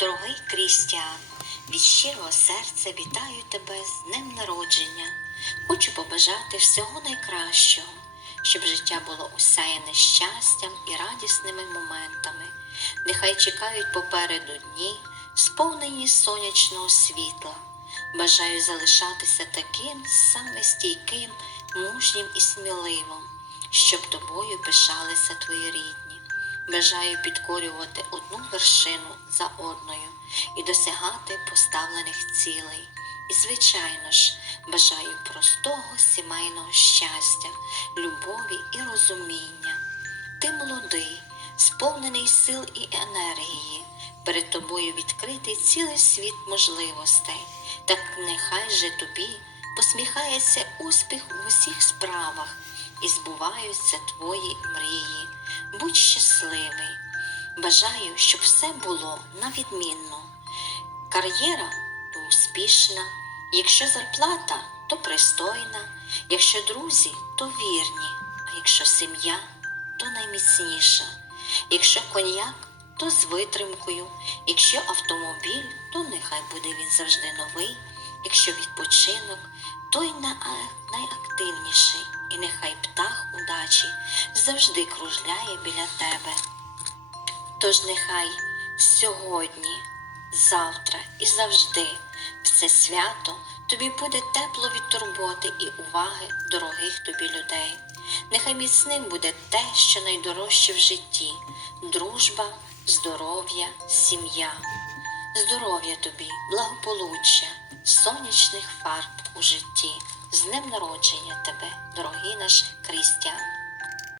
Дорогий Крістіан, від щирого серця вітаю тебе з днем народження. Хочу побажати всього найкращого, щоб життя було усяяне щастям і радісними моментами. Нехай чекають попереду дні, сповнені сонячного світла. Бажаю залишатися таким саме стійким, мужнім і сміливим, щоб тобою пишалися твої рідні. Бажаю підкорювати одну вершину за одною і досягати поставлених цілей. І, звичайно ж, бажаю простого сімейного щастя, любові і розуміння. Ти молодий, сповнений сил і енергії. Перед тобою відкритий цілий світ можливостей. Так нехай же тобі посміхається успіх у усіх справах і збуваються твої мрії. Будь щасливий. Бажаю, щоб все було на відмінно. Кар'єра то успішна, якщо зарплата, то пристойна, якщо друзі, то вірні, а якщо сім'я, то найміцніша, якщо коньяк, то з витримкою, якщо автомобіль, то нехай буде він завжди новий, якщо відпочинок, то й найактивніший, і нехай птах удачі завжди кружляє біля тебе. Тож нехай сьогодні, завтра і завжди все свято тобі буде тепло від турботи і уваги дорогих тобі людей. Нехай міцним буде те, що найдорожче в житті дружба, здоров'я, сім'я. Здоров'я тобі, благополуччя, сонячних фарб у житті. З днем народження тебе, дорогий наш Крістіан.